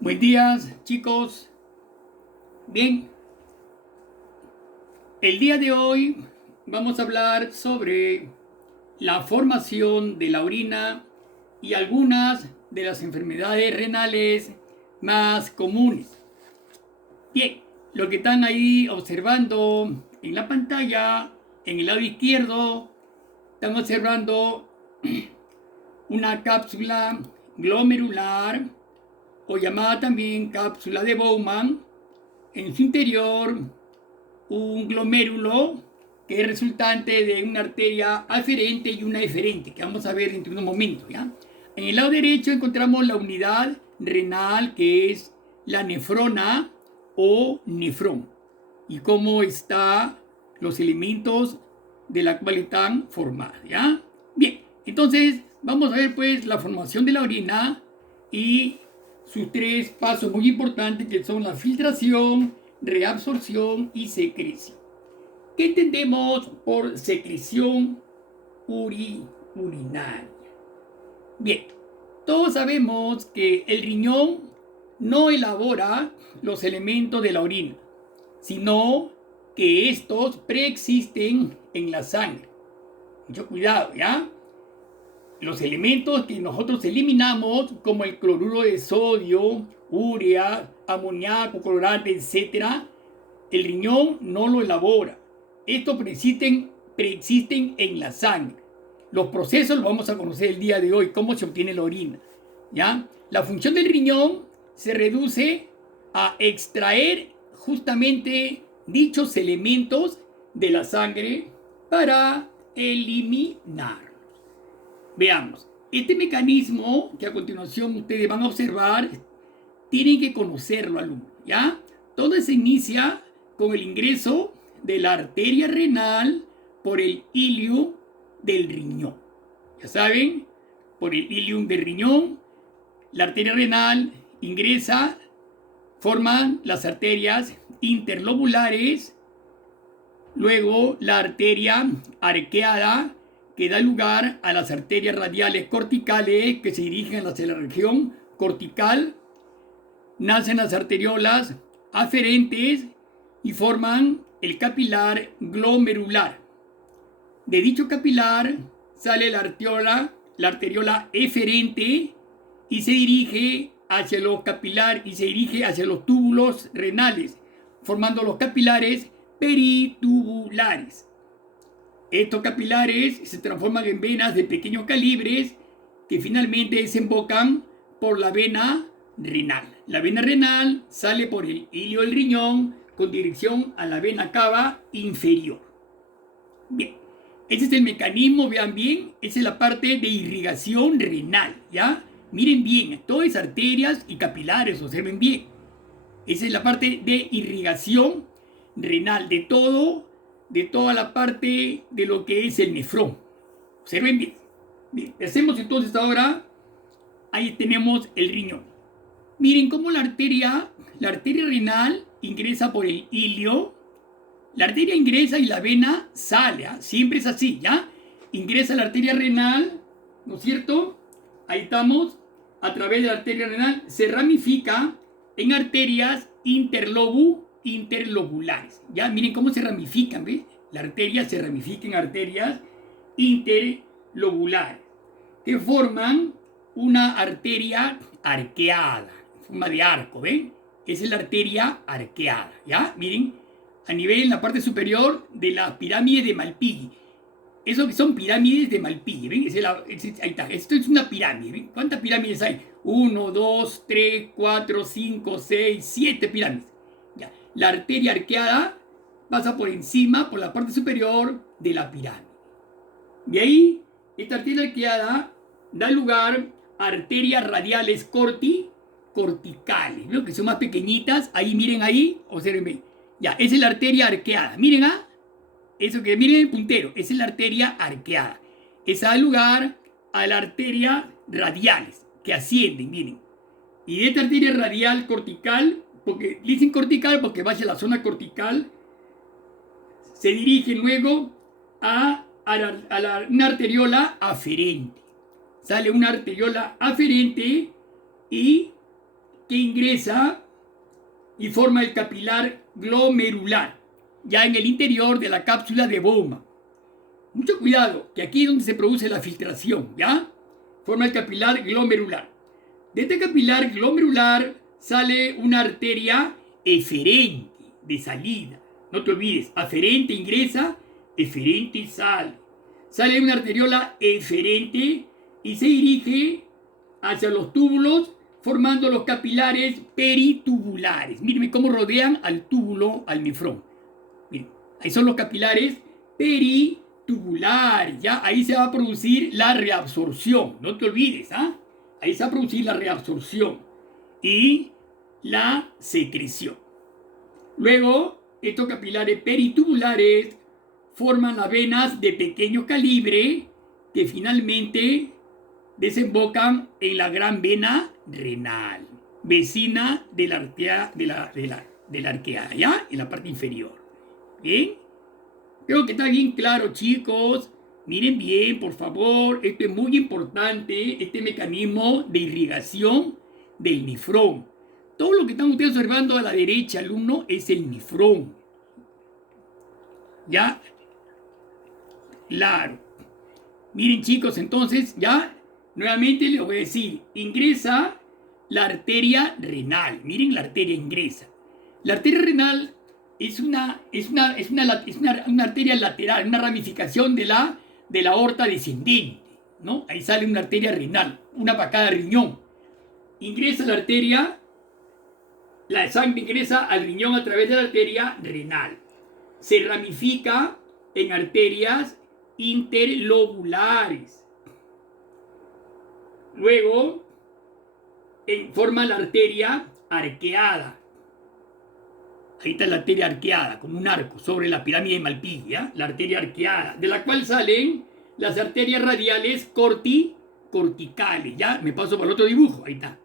Buen día, chicos. Bien, el día de hoy vamos a hablar sobre la formación de la orina y algunas de las enfermedades renales más comunes. Bien, lo que están ahí observando en la pantalla, en el lado izquierdo, están observando una cápsula glomerular o llamada también cápsula de Bowman. En su interior un glomérulo que es resultante de una arteria aferente y una eferente, que vamos a ver dentro de unos momentos, ¿ya? En el lado derecho encontramos la unidad renal, que es la nefrona o nefrón, y cómo están los elementos de la cual están formadas, ¿ya? Bien, entonces vamos a ver pues la formación de la orina y sus tres pasos muy importantes, que son la filtración, reabsorción y secreción. ¿Qué entendemos por secreción urinaria? Bien, todos sabemos que el riñón no elabora los elementos de la orina, sino que estos preexisten en la sangre. Mucho cuidado, ¿ya? Los elementos que nosotros eliminamos, como el cloruro de sodio, urea, amoníaco, colorante, etc., el riñón no lo elabora. Estos preexisten en la sangre. Los procesos los vamos a conocer el día de hoy, cómo se obtiene la orina, ¿ya? La función del riñón se reduce a extraer justamente dichos elementos de la sangre para eliminar. Veamos, este mecanismo que a continuación ustedes van a observar, tienen que conocerlo, alumnos, ¿ya? Todo se inicia con el ingreso de la arteria renal por el ilium del riñón. Ya saben, por el ilium del riñón, la arteria renal ingresa, forman las arterias interlobulares, luego la arteria arqueada, que da lugar a las arterias radiales corticales que se dirigen hacia la región cortical. Nacen las arteriolas aferentes y forman el capilar glomerular. De dicho capilar sale la arteriola eferente y se dirige hacia los capilares y se dirige hacia los túbulos renales, formando los capilares peritubulares. Estos capilares se transforman en venas de pequeños calibres que finalmente desembocan por la vena renal. La vena renal sale por el hilio del riñón con dirección a la vena cava inferior. Bien, ese es el mecanismo, vean bien, esa es la parte de irrigación renal, ¿ya? Miren bien, todas arterias y capilares, observen bien. Esa es la parte de irrigación renal, de toda la parte de lo que es el nefrón. Observen bien. Bien, hacemos entonces ahora, ahí tenemos el riñón. Miren cómo la arteria renal ingresa por el ilio. La arteria ingresa y la vena sale, ¿eh? Siempre es así, ¿ya? Ingresa la arteria renal, ¿no es cierto? Ahí estamos, a través de la arteria renal, se ramifica en arterias interlobulares, ¿ya? Miren cómo se ramifican, ¿ves? La arteria se ramifica en arterias interlobulares, que forman una arteria arqueada, en forma de arco, ¿ven? Esa es la arteria arqueada, ¿ya? Miren, a nivel en la parte superior de la pirámide de Malpighi. Eso que son pirámides de Malpighi, ¿ven? Ahí está, esto es una pirámide, ¿ven? ¿Cuántas pirámides hay? 1, 2, 3, 4, 5, 6, 7 pirámides. Ya. La arteria arqueada pasa por encima, por la parte superior de la pirámide. De ahí, esta arteria arqueada da lugar a arterias radiales corticales, ¿no? Que son más pequeñitas. Ahí, miren ahí, observen. Ya, esa es la arteria arqueada. Miren, eso que miren el puntero, esa es la arteria arqueada. Esa da lugar a la arteria radiales, que ascienden, miren. Y de esta arteria radial cortical, porque dicen cortical porque va hacia la zona cortical, se dirige luego a una arteriola aferente. Sale una arteriola aferente y que ingresa y forma el capilar glomerular, ya en el interior de la cápsula de Bowman. Mucho cuidado, que aquí es donde se produce la filtración, ¿ya? Forma el capilar glomerular. De este capilar glomerular sale una arteria eferente de salida. No te olvides, aferente ingresa, eferente sale. Sale una arteriola eferente y se dirige hacia los túbulos formando los capilares peritubulares. Mírenme cómo rodean al túbulo, al nefrón. Miren, ahí son los capilares peritubulares. Ya ahí se va a producir la reabsorción. No te olvides, ¿ah? Ahí se va a producir la reabsorción y la secreción. Luego, estos capilares peritubulares forman las venas de pequeño calibre que finalmente desembocan en la gran vena renal, vecina de la arqueada, ¿ya? En la parte inferior. ¿Bien? Creo que está bien claro, chicos. Miren bien, por favor. Esto es muy importante, este mecanismo de irrigación del nefrón. Todo lo que están ustedes observando a la derecha, alumno, es el nefrón. ¿Ya? Claro. Miren, chicos, entonces, ya, nuevamente les voy a decir, ingresa la arteria renal. Miren, la arteria ingresa. La arteria renal es una arteria lateral, una ramificación de la aorta descendente, ¿no? Ahí sale una arteria renal, una para cada riñón. Ingresa la arteria, la sangre ingresa al riñón a través de la arteria renal. Se ramifica en arterias interlobulares. Luego, forma la arteria arqueada. Ahí está la arteria arqueada, como un arco sobre la pirámide de Malpighi, ¿ya? La arteria arqueada, de la cual salen las arterias radiales corticales. Ya, me paso para el otro dibujo, ahí está.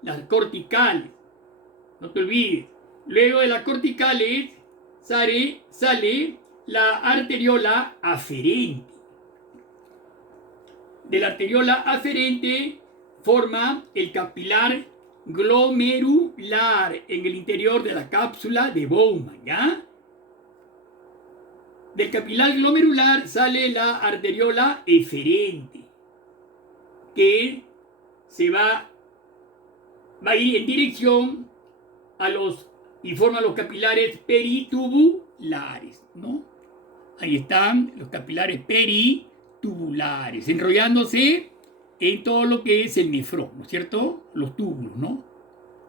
Las corticales, no te olvides. Luego de las corticales sale la arteriola aferente. De la arteriola aferente forma el capilar glomerular en el interior de la cápsula de Bowman, ¿ya? Del capilar glomerular sale la arteriola eferente, que se va a ir en dirección y forma los capilares peritubulares, ¿no? Ahí están los capilares peritubulares, enrollándose en todo lo que es el nefrón, ¿no es cierto? Los túbulos, ¿no?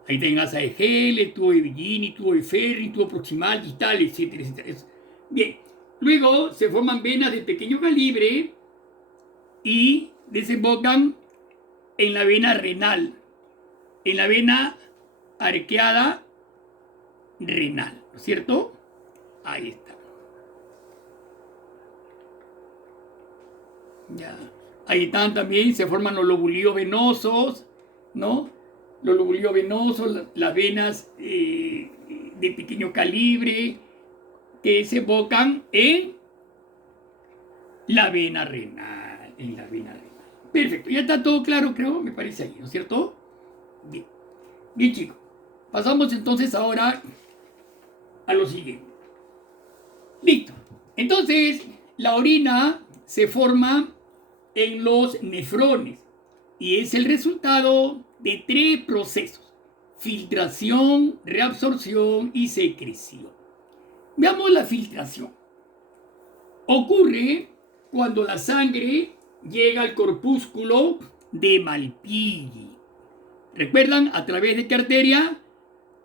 Ahí tengan asa de Helle, tubo de Bellini, tubo de Ferri, tubo proximal, distal, etcétera, etcétera. Bien, luego se forman venas de pequeño calibre y desembocan en la vena renal, en la vena arqueada renal, ¿no es cierto? Ahí está. Ya. Ahí están también, se forman los lobulillos venosos, ¿no? Los lobulillos venosos, las venas de pequeño calibre que desembocan en la vena renal, Perfecto, ya está todo claro, creo, me parece ahí, ¿no es cierto? Bien, bien, chicos. Pasamos entonces ahora a lo siguiente. Listo. Entonces, la orina se forma en los nefrones y es el resultado de 3 procesos: filtración, reabsorción y secreción. Veamos la filtración. Ocurre cuando la sangre llega al corpúsculo de Malpighi. ¿Recuerdan a través de qué arteria?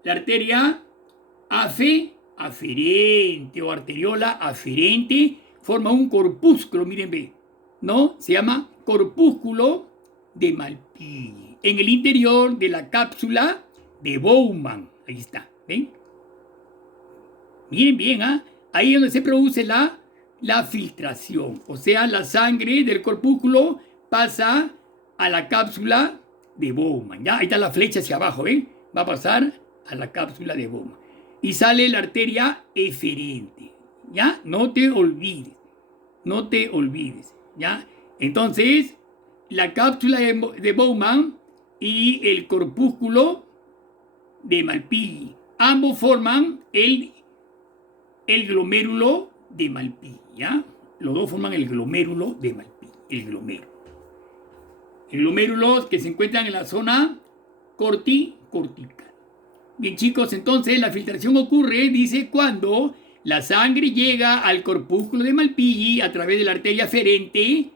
La arteria aferente o arteriola aferente forma un corpúsculo, miren, ve, ¿no? Se llama corpúsculo de Malpighi, en el interior de la cápsula de Bowman. Ahí está, ¿ven? Miren bien, ¿ah? Ahí es donde se produce la filtración, o sea, la sangre del corpúsculo pasa a la cápsula de Bowman, ¿ya? Ahí está la flecha hacia abajo, ¿ven? Va a pasar a la cápsula de Bowman y sale la arteria eferente, ¿ya? No te olvides, ¿ya? Entonces, la cápsula de Bowman y el corpúsculo de Malpighi. Ambos forman el glomérulo de Malpighi, ¿ya? Los dos forman el glomérulo de Malpighi, el glomérulo. El glomérulo que se encuentran en la zona cortical. Bien, chicos, entonces la filtración ocurre, dice, cuando la sangre llega al corpúsculo de Malpighi a través de la arteria aferente,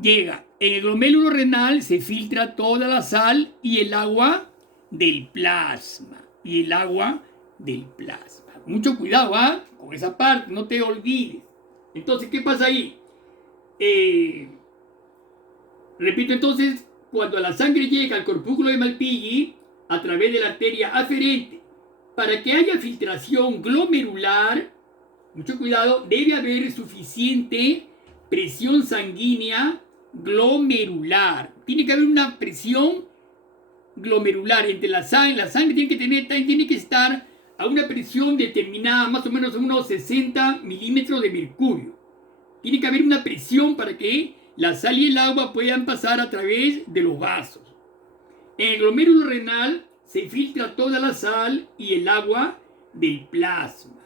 llega en el glomérulo renal, se filtra toda la sal y el agua del plasma. Mucho cuidado, con esa parte, no te olvides. Entonces, ¿qué pasa ahí? Repito entonces, cuando la sangre llega al corpúsculo de Malpighi a través de la arteria aferente, para que haya filtración glomerular, mucho cuidado, debe haber suficiente presión sanguínea glomerular. Tiene que haber una presión glomerular entre la sangre tiene que estar a una presión determinada, más o menos a unos 60 milímetros de mercurio. Tiene que haber una presión para que la sal y el agua puedan pasar a través de los vasos. En el glomérulo renal se filtra toda la sal y el agua del plasma.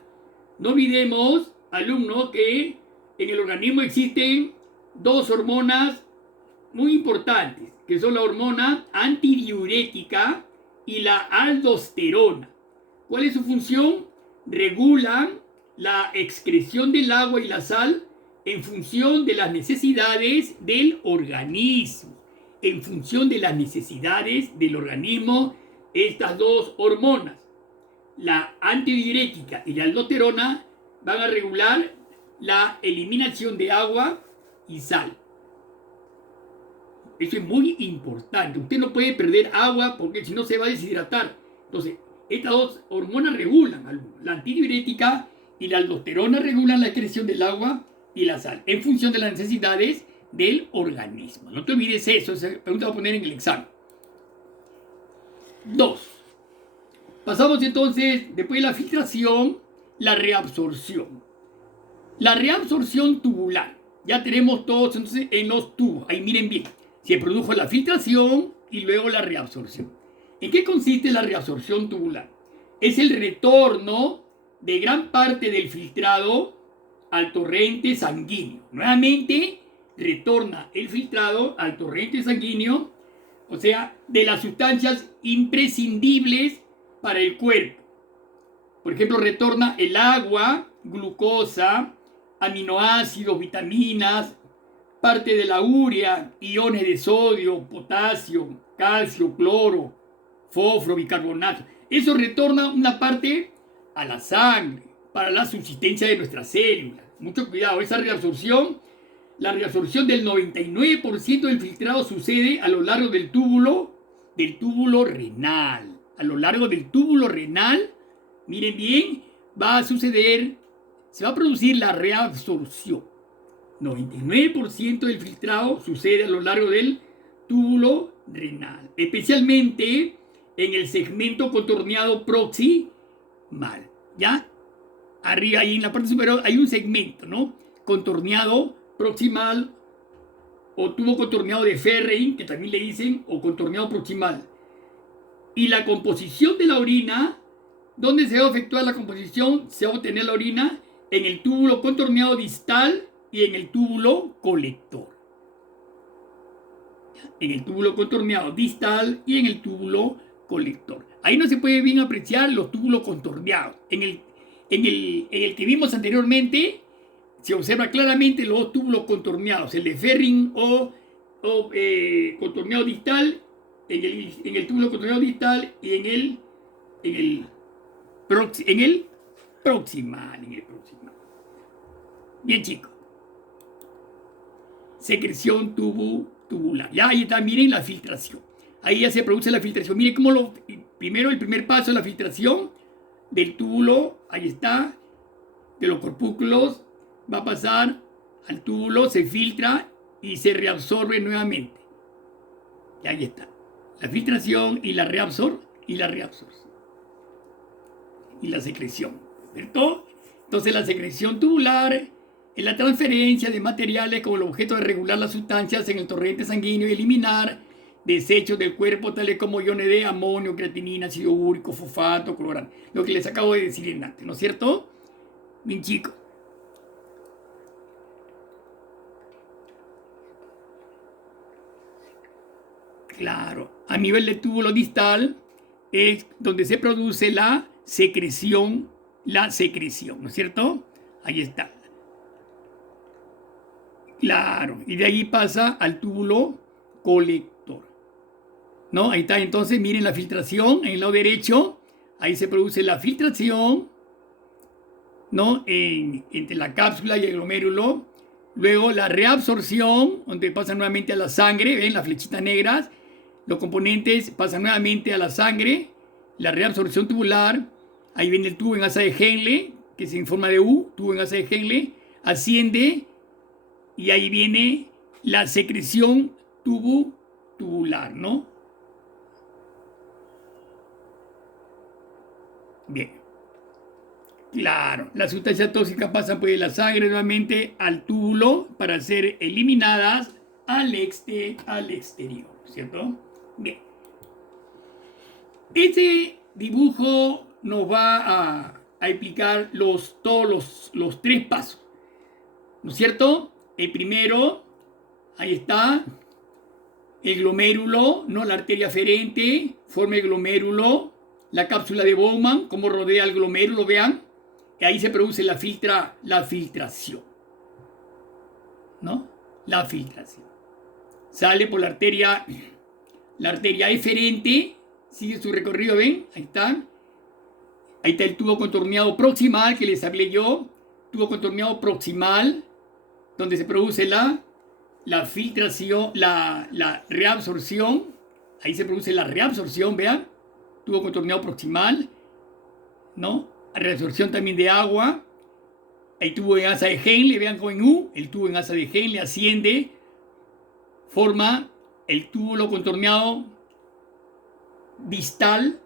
No olvidemos, alumnos, que en el organismo existen dos hormonas muy importantes, que son la hormona antidiurética y la aldosterona. ¿Cuál es su función? Regulan la excreción del agua y la sal en función de las necesidades del organismo. Estas dos hormonas, la antidiurética y la aldosterona, van a regular la eliminación de agua y sal. Eso es muy importante. Usted no puede perder agua porque si no se va a deshidratar. Entonces, estas dos hormonas regulan, la antidiurética y la aldosterona regulan la excreción del agua y la sal en función de las necesidades del organismo. No te olvides eso, esa pregunta va a poner en el examen. 2. Pasamos entonces, después de la filtración, la reabsorción. La reabsorción tubular. Ya tenemos todos entonces en los tubos. Ahí miren bien. Se produjo la filtración y luego la reabsorción. ¿En qué consiste la reabsorción tubular? Es el retorno de gran parte del filtrado al torrente sanguíneo. Nuevamente, retorna el filtrado al torrente sanguíneo, o sea, de las sustancias imprescindibles para el cuerpo. Por ejemplo, retorna el agua, glucosa, aminoácidos, vitaminas, parte de la urea, iones de sodio, potasio, calcio, cloro, fósforo, bicarbonato. Eso retorna una parte a la sangre para la subsistencia de nuestras células. Mucho cuidado, esa reabsorción, la reabsorción del 99% del filtrado sucede a lo largo del túbulo renal. A lo largo del túbulo renal, miren bien, se va a producir la reabsorción. 99% del filtrado sucede a lo largo del túbulo renal, especialmente en el segmento contorneado proximal. ¿Ya? Arriba, ahí en la parte superior, hay un segmento, ¿no? Contorneado proximal o tubo contorneado de Ferrein, que también le dicen, o contorneado proximal. Y la composición de la orina, ¿dónde se va a efectuar la composición? Se va a obtener la orina en el túbulo contorneado distal y en el túbulo colector. En el túbulo contorneado distal y en el túbulo colector. Ahí no se puede bien apreciar los túbulos contorneados. En el que vimos anteriormente, se observa claramente los dos túbulos contorneados, el de Ferrin o contorneado distal, en el túbulo contorneado distal y en el proximal. Bien, chicos. Secreción tubular. Ya ahí está, miren la filtración. Ahí ya se produce la filtración. Miren cómo el primer paso es la filtración del túbulo. Ahí está. De los corpúsculos va a pasar al túbulo, se filtra y se reabsorbe nuevamente. Y ahí está. La filtración y la reabsorción. Y la secreción. ¿Cierto? Entonces la secreción tubular es la transferencia de materiales con el objeto de regular las sustancias en el torrente sanguíneo y eliminar desechos del cuerpo, tales como iones de amonio, creatinina, ácido úrico, fosfato, colorante. Lo que les acabo de decir antes, ¿no es cierto? Bien, chicos. Claro, a nivel del túbulo distal es donde se produce la secreción, ¿no es cierto? Ahí está. Claro, y de ahí pasa al túbulo colector, ¿no? Ahí está, entonces miren la filtración en el lado derecho, ahí se produce la filtración, ¿no? Entre la cápsula y el glomérulo. Luego la reabsorción, donde pasa nuevamente a la sangre, ven las flechitas negras, los componentes pasan nuevamente a la sangre, la reabsorción tubular, ahí viene el tubo en asa de Henle, que es en forma de U, tubo en asa de Henle, asciende y ahí viene la secreción tubular, ¿no? Bien. Claro, las sustancias tóxicas pasan pues de la sangre nuevamente al túbulo para ser eliminadas al exterior, ¿cierto? Bien. Este dibujo nos va a explicar todos los tres pasos, ¿no es cierto? El primero, ahí está, el glomérulo, ¿no? La arteria aferente forma el glomérulo, la cápsula de Bowman, cómo rodea el glomérulo, vean. Y ahí se produce la filtración, ¿no? La filtración. Sale por la arteria eferente, sigue su recorrido, ¿ven? Ahí está. Ahí está el tubo contorneado proximal que les hablé yo. Tubo contorneado proximal, donde se produce la filtración, la reabsorción. Ahí se produce la reabsorción, vean. Tubo contorneado proximal, ¿no? Reabsorción también de agua. El tubo en asa de Henle, vean como en U, el tubo en asa de Henle asciende, forma el túbulo contorneado distal,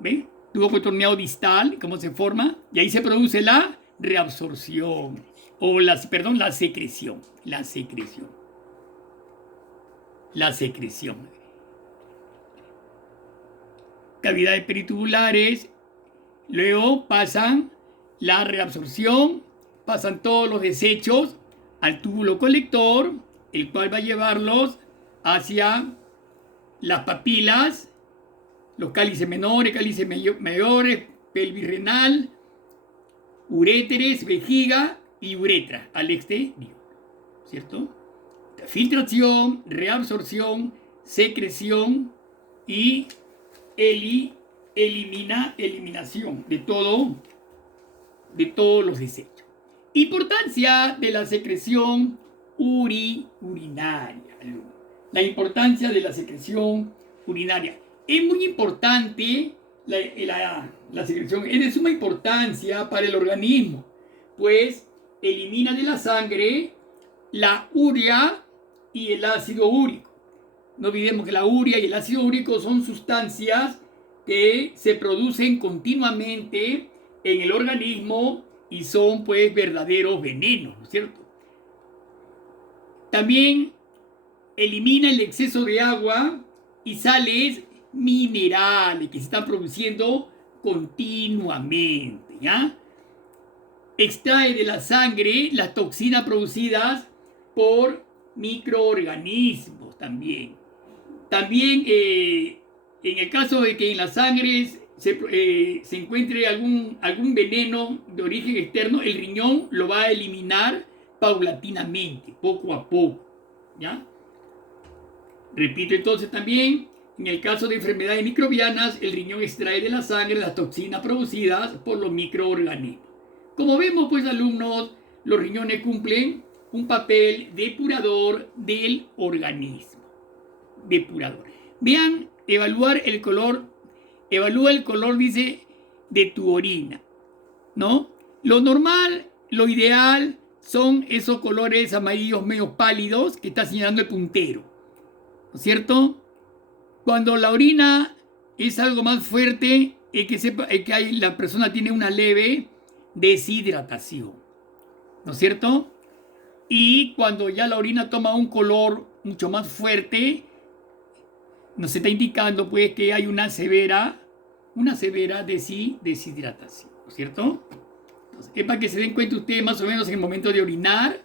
¿ven? Tubo contorneado distal, cómo se forma, y ahí se produce la reabsorción, o la secreción, cavidades peritubulares. Luego pasan la reabsorción, pasan todos los desechos al túbulo colector, el cual va a llevarlos hacia las papilas, los cálices menores, cálices mayores, pelvis renal, uréteres, vejiga y uretra al exterior, ¿cierto? Filtración, reabsorción, secreción y eliminación de todos los desechos. Importancia de la secreción urinaria. La importancia de la secreción urinaria. Es muy importante la secreción, es de suma importancia para el organismo, pues elimina de la sangre la urea y el ácido úrico. No olvidemos que la urea y el ácido úrico son sustancias que se producen continuamente en el organismo y son pues verdaderos venenos, ¿no es cierto? También elimina el exceso de agua y sales minerales que se están produciendo continuamente, ¿ya? Extrae de la sangre las toxinas producidas por microorganismos también. También en el caso de que en la sangre se encuentre algún veneno de origen externo, el riñón lo va a eliminar paulatinamente, poco a poco, ¿ya? Repito entonces también, en el caso de enfermedades microbianas, el riñón extrae de la sangre las toxinas producidas por los microorganismos. Como vemos, pues, alumnos, los riñones cumplen un papel depurador del organismo. Depurador. Vean, evalúa el color, dice, de tu orina, ¿no? Lo normal, lo ideal, son esos colores amarillos medio pálidos que está señalando el puntero, ¿no es cierto? Cuando la orina es algo más fuerte, es que la persona tiene una leve deshidratación, ¿no es cierto? Y cuando ya la orina toma un color mucho más fuerte, nos está indicando pues que hay una severa deshidratación, ¿no es cierto? Entonces, es para que se den cuenta ustedes más o menos en el momento de orinar,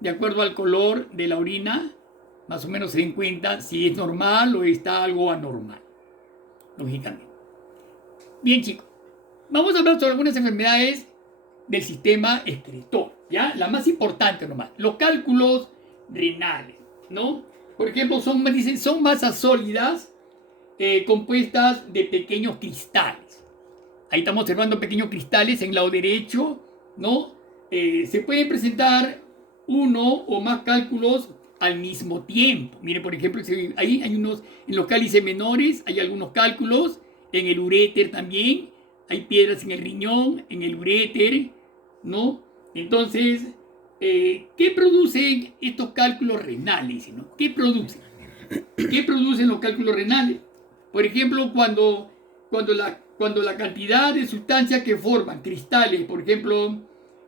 de acuerdo al color de la orina, más o menos se den cuenta si es normal o está algo anormal, lógicamente. Bien, chicos, vamos a hablar sobre algunas enfermedades del sistema excretor, ¿ya? La más importante nomás, los cálculos renales, ¿no? Por ejemplo, son masas sólidas compuestas de pequeños cristales. Ahí estamos observando pequeños cristales en el lado derecho, ¿no? Se pueden presentar uno o más cálculos al mismo tiempo. Miren, por ejemplo, ahí hay unos, en los cálices menores hay algunos cálculos, en el uréter también, hay piedras en el riñón, en el uréter, ¿no? Entonces, ¿qué producen estos cálculos renales? ¿No? ¿Qué producen? ¿Qué producen los cálculos renales? Por ejemplo, cuando la cantidad de sustancias que forman cristales, por ejemplo,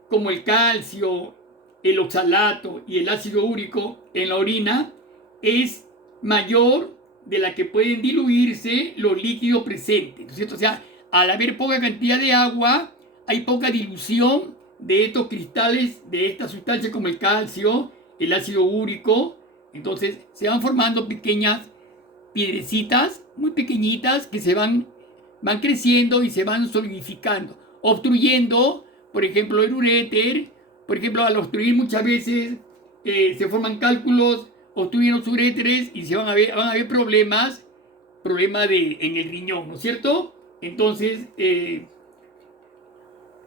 como el calcio, el oxalato y el ácido úrico en la orina, es mayor de la que pueden diluirse los líquidos presentes, ¿no es cierto? O sea, al haber poca cantidad de agua, hay poca dilución de estos cristales, de estas sustancias como el calcio, el ácido úrico. Entonces se van formando pequeñas piedrecitas muy pequeñitas que van creciendo y se van solidificando, obstruyendo, por ejemplo, el uréter. Por ejemplo, al obstruir muchas veces se forman cálculos, obstruyen los uréteres y van a haber problemas en el riñón, ¿no es cierto? Entonces,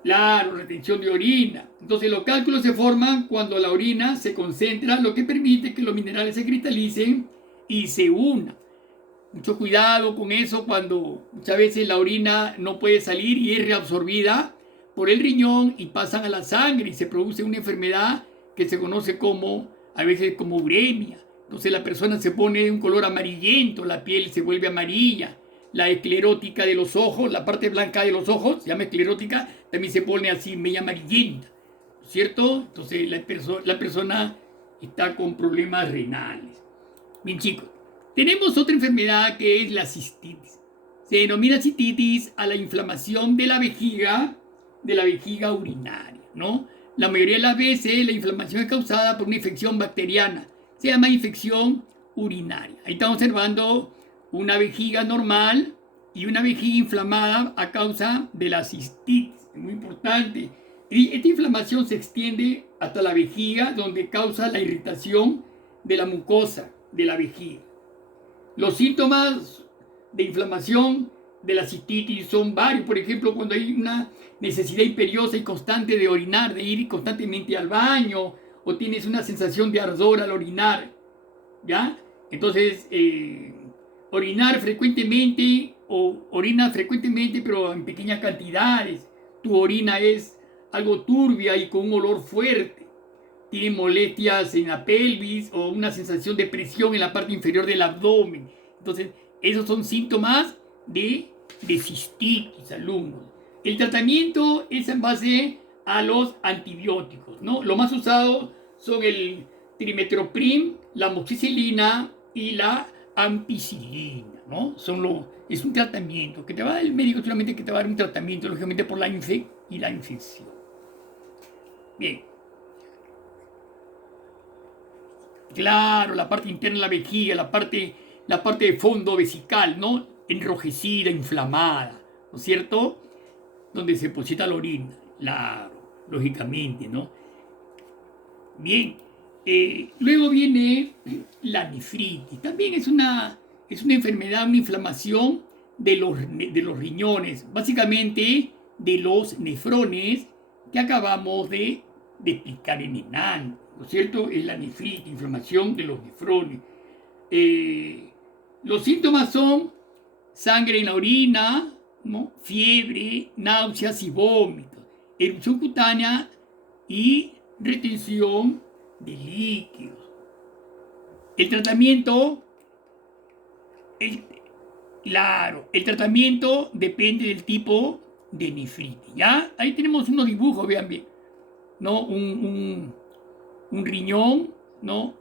claro, retención de orina. Entonces, los cálculos se forman cuando la orina se concentra, lo que permite que los minerales se cristalicen y se unan. Mucho cuidado con eso cuando muchas veces la orina no puede salir y es reabsorbida por el riñón y pasan a la sangre y se produce una enfermedad que se conoce a veces como uremia. Entonces la persona se pone de un color amarillento, la piel se vuelve amarilla, la esclerótica de los ojos, la parte blanca de los ojos, se llama esclerótica, también se pone así media amarillenta, ¿cierto? Entonces la persona está con problemas renales. Bien, chicos, tenemos otra enfermedad que es la cistitis. Se denomina cistitis a la inflamación de la vejiga urinaria, ¿no? La mayoría de las veces la inflamación es causada por una infección bacteriana. Se llama infección urinaria. Ahí estamos observando una vejiga normal y una vejiga inflamada a causa de la cistitis. Es muy importante. Y esta inflamación se extiende hasta la vejiga, donde causa la irritación de la mucosa de la vejiga. Los síntomas de inflamación de la cistitis son varios. Por ejemplo, cuando hay una necesidad imperiosa y constante de orinar, de ir constantemente al baño, o tienes una sensación de ardor al orinar, ¿ya? Entonces, orinar frecuentemente o orinas frecuentemente, pero en pequeñas cantidades. Tu orina es algo turbia y con un olor fuerte. Tienen molestias en la pelvis o una sensación de presión en la parte inferior del abdomen. Entonces, esos son síntomas de cistitis, alumnos. El tratamiento es en base a los antibióticos, ¿no? Lo más usado son el trimethoprim, la amoxicilina y la ampicilina, ¿no? Es un tratamiento que te va a dar el médico, solamente que te va a dar un tratamiento, lógicamente por la infección. Bien. Claro, la parte interna de la vejiga, la parte de fondo vesical, ¿no? Enrojecida, inflamada, ¿no es cierto? Donde se deposita la orina, claro, lógicamente, ¿no? Bien, luego viene la nefritis. También es una enfermedad, una inflamación de los riñones, básicamente de los nefrones que acabamos de explicar en enano, ¿no es cierto? Es la nefritis, inflamación de los nefrones. Los síntomas son sangre en la orina, ¿no? Fiebre, náuseas y vómitos, erupción cutánea y retención de líquidos. El tratamiento, el tratamiento depende del tipo de nefritis, ¿ya? Ahí tenemos unos dibujos, vean bien, ¿no? Un riñón, ¿no?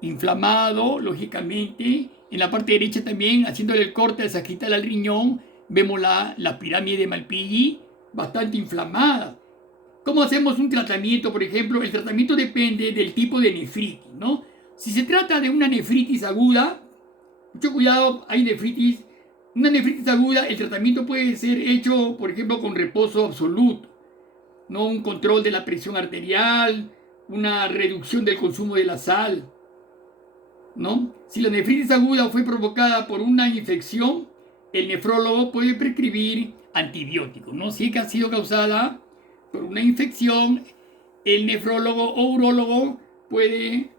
Inflamado, lógicamente, En la parte derecha también, haciéndole el corte sagital al riñón, vemos la pirámide de Malpighi bastante inflamada. ¿Cómo hacemos un tratamiento? Por ejemplo, el tratamiento depende del tipo de nefritis, ¿no? Si se trata de una nefritis aguda, mucho cuidado, hay nefritis. Una nefritis aguda, el tratamiento puede ser hecho, por ejemplo, con reposo absoluto, ¿no? Un control de la presión arterial, una reducción del consumo de la sal, ¿no? Si la nefritis aguda fue provocada por una infección, el nefrólogo puede prescribir antibióticos, ¿no? Si ha sido causada por una infección, el nefrólogo o urólogo puede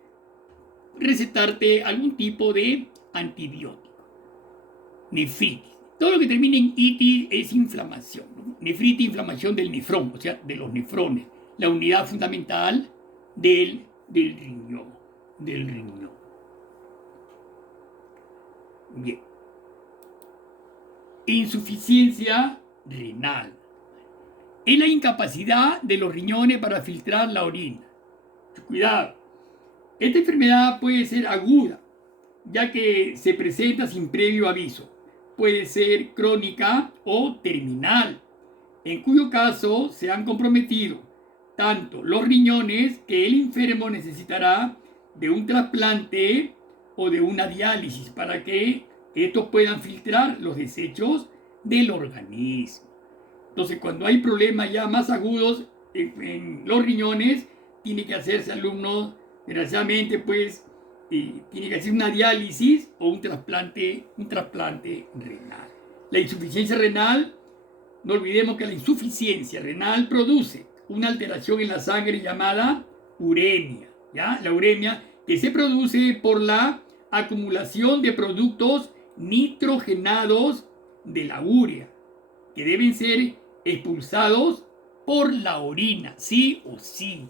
recetarte algún tipo de antibiótico. Nefritis. Todo lo que termina en itis es inflamación, ¿no? Nefritis, inflamación del nefrón, o sea, de los nefrones, la unidad fundamental del riñón. Bien. Insuficiencia renal. Es la incapacidad de los riñones para filtrar la orina. Cuidado. Esta enfermedad puede ser aguda, ya que se presenta sin previo aviso. Puede ser crónica o terminal, en cuyo caso se han comprometido tanto los riñones que el enfermo necesitará de un trasplante o de una diálisis para que estos puedan filtrar los desechos del organismo. Entonces, cuando hay problemas ya más agudos en los riñones, tiene que hacerse, alumnos, desgraciadamente, pues, tiene que hacer una diálisis o un trasplante renal. La insuficiencia renal, no olvidemos que la insuficiencia renal produce una alteración en la sangre llamada uremia, ¿ya? La uremia que se produce por la acumulación de productos nitrogenados de la urea, que deben ser expulsados por la orina, sí o sí.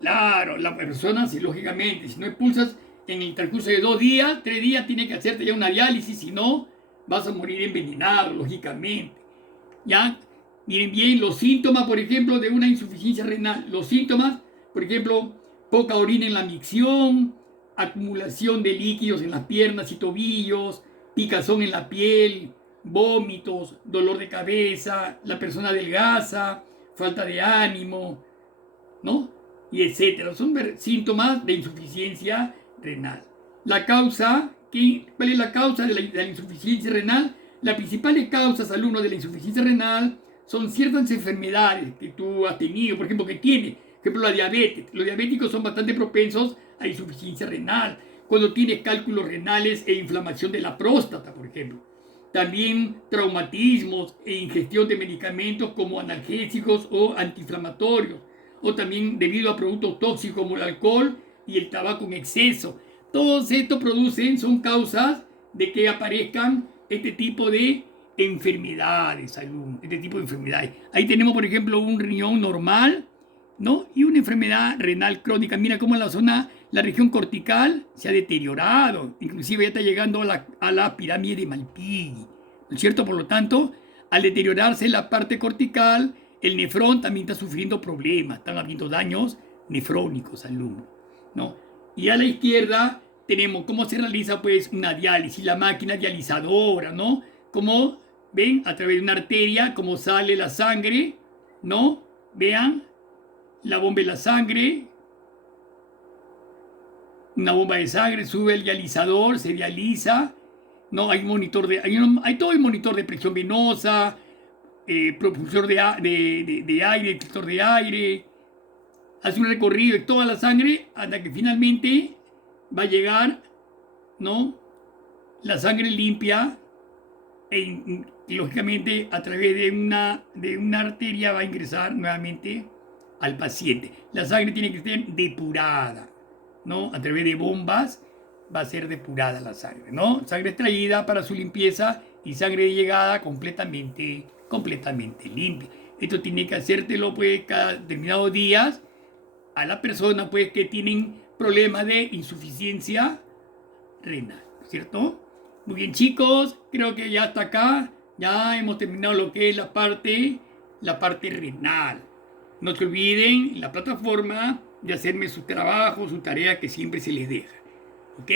Claro, la persona, si lógicamente, si no expulsas en el transcurso de 2 días, 3 días, tiene que hacerte ya una diálisis, si no, vas a morir envenenado, lógicamente. ¿Ya? Miren bien, los síntomas, por ejemplo, de una insuficiencia renal. Los síntomas, por ejemplo, poca orina en la micción, acumulación de líquidos en las piernas y tobillos, picazón en la piel, vómitos, dolor de cabeza, la persona adelgaza, falta de ánimo, ¿no? Y etcétera. Son síntomas de insuficiencia renal. La causa, ¿cuál es la causa de la insuficiencia renal? Las principales causas, alumnos, de la insuficiencia renal son ciertas enfermedades que tú has tenido, por ejemplo, que tienes, por ejemplo, la diabetes. Los diabéticos son bastante propensos a insuficiencia renal. Cuando tienes cálculos renales e inflamación de la próstata, por ejemplo. También traumatismos e ingestión de medicamentos como analgésicos o antiinflamatorios. O también debido a productos tóxicos como el alcohol y el tabaco en exceso. Todos estos son causas de que aparezcan este tipo de enfermedades, este tipo de enfermedades. Ahí tenemos, por ejemplo, un riñón normal, ¿no? Y una enfermedad renal crónica. Mira cómo la región cortical se ha deteriorado, inclusive ya está llegando a la pirámide de Malpighi, ¿no es cierto? Por lo tanto, al deteriorarse la parte cortical, el nefrón también está sufriendo problemas, están habiendo daños nefrónicos, alumnos, ¿no? Y a la izquierda tenemos cómo se realiza, pues, una diálisis, la máquina dializadora, ¿no? Como ven, a través de una arteria, cómo sale la sangre, ¿no? Vean, la bomba de la sangre, una bomba de sangre, sube el dializador, se dializa, ¿no? Hay hay todo el monitor de presión venosa, propulsor de aire, detector de aire, hace un recorrido de toda la sangre hasta que finalmente va a llegar, ¿no? La sangre limpia y lógicamente a través de una arteria va a ingresar nuevamente al paciente. La sangre tiene que estar depurada, ¿no? A través de bombas va a ser depurada la sangre, ¿no? Sangre extraída para su limpieza y sangre de llegada completamente limpia. Esto tiene que hacértelo, pues, cada determinados días a la persona, pues, que tienen problemas de insuficiencia renal, ¿cierto? Muy bien, chicos, creo que ya hasta acá ya hemos terminado lo que es la parte renal. No se olviden en la plataforma de hacerme su trabajo, su tarea que siempre se les deja. ¿Ok?